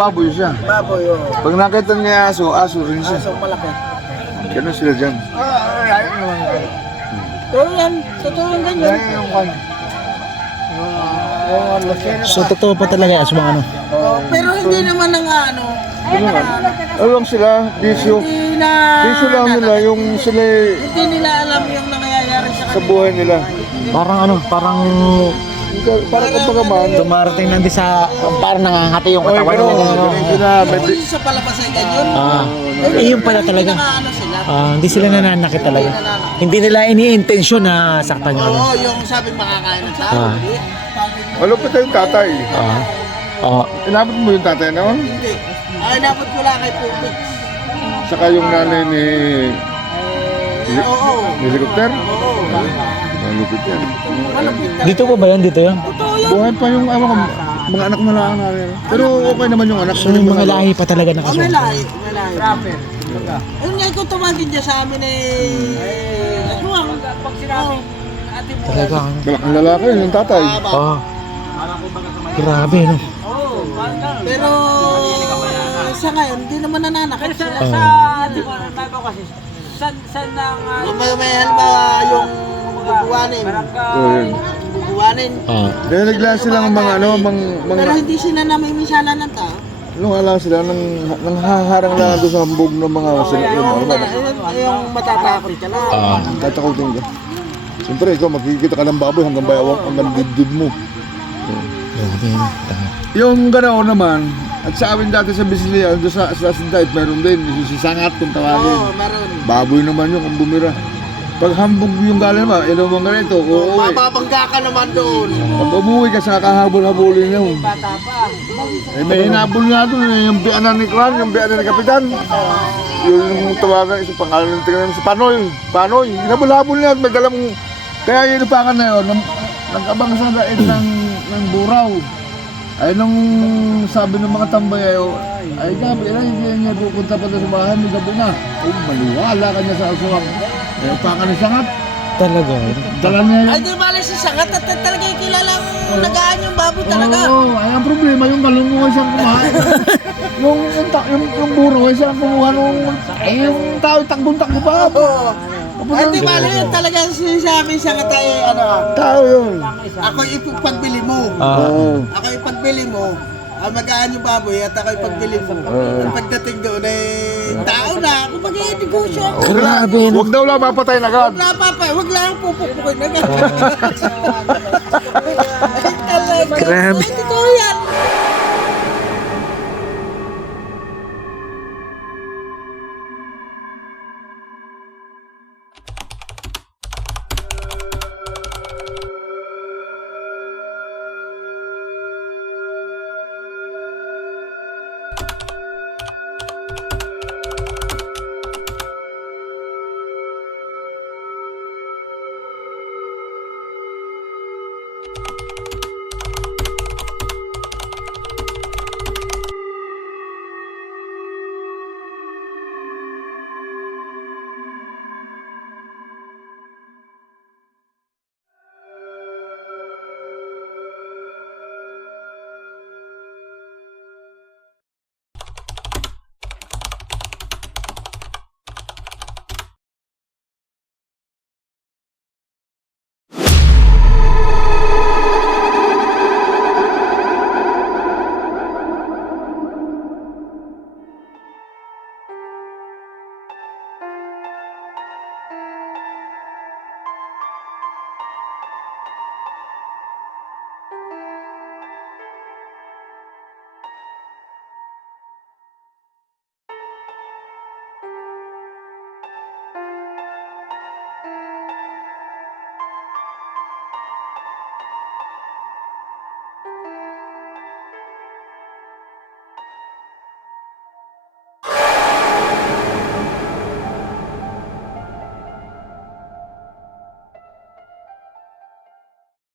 Baboy siya. Baboy, oh. Pag nakita niya aso, aso rin siya. Asong malaki. Ganun sila dyan. Pero yan, totoo yung ganyan. So totoo pa talaga as mga ano. Oh, pero hindi naman ang ano. Alam sila, bisyo. Hindi na... Bisyo lang nila yung sila Hindi nila alam yung nangyayari sa sa buhay nila. Parang ano, parang Para kapag man, dumarating lang din sa parang nangangati yung katawan pero nila. ganun sila. Kasi sa palabas ay ganyan. Yung pala talaga. Ano sila. Hindi sila nananakit talaga. Hindi nila ini-intensyon na saktan yung ano. Oo, yung sabi makakain ng tao. Hindi. Malupit tayong tatay. Oo. Inabot mo yung tatay noon? Hindi. Ay, dapat wala kay Pupit. Saka yung nanay ni Oo. helicopter? Oo. Malupit yan. Dito po ba yan? Dito yan? Totoo yan. Buhay pa yung mga anak na lang namin. Pero okay naman yung anak. So yung mga lahi pa talaga Oh, may nakasunod. lahi. May lahi. Rapper. Ayun nga, kung tumagin dyan sa amin aswang. Pag sinabi, ate mo. Talaga. Malaking lalaki yung tatay. Oo. Grabe no. Pero sa ngayon, hindi naman nananakit sila. San nang... May halimbawa yung bubuwanin. Yun. Bubuwanin. Kaya naglaan sila ng mga ano, Pero hindi sila namiminsala ng tao. nung alam sila, nang haharang lang doon sa hambog ng mga sila. Yung matatakot ka lang. Tatakutin ka. Siyempre, ikaw makikita ka ng baboy hanggang bayawang, hanggang dibdib mo. Grabe no. Yung ganoon naman, at sa amin dati sa Bislia, doon sa Sindait, meron din, si Sangat kung tawagin. Oo, meron. Baboy naman yun kung bumira. Pag hambog yung galing naman, inuman ka nito, uuwi. Mababangga ka naman doon. Pag umuwi ka, saka kahabol-habulin yun. Bata pa. Eh, may hinabol nga doon, yung bianan ni Kwan, yung bianan ni Kapitan. Yun yung tawagan, isang pangalan ng tingnan si Panoy. Panoy, hinabol-habol niya, may dalang, kaya yun pa na yun, nagkabang sa daig ng buraw. Ay nung sabi ng mga tambay ay gabi, hindi niya pupunta pa sa bahay, may gabi na. Oh, maliwala ka niya sa aswang. Eh, pa ka ni Sangat. Talaga. Dala niya yun. Ay, di bali si Sangat at talaga yung kilalang nagaan yung baboy talaga. Oo, ay ang problema yung kalunguhan siyang kumain. yung buro ay siyang kumuha nung, yung tao takbong-takbo pa. Oo. Ay, di bali yun talaga sinasabi Sangat ay Tao yun. ako ipagbili mo. Oo. Ako ipagbili mo. Magaan yung baboy at ako ipagbili mo. At pagdating doon ay tao na. Kung mag-negosyo ako. Grabe no. Huwag daw lang mapatay na agad. Wala papa, wag lang pupupukin na. Ay, talaga. Grabe. Ay, totoo yan.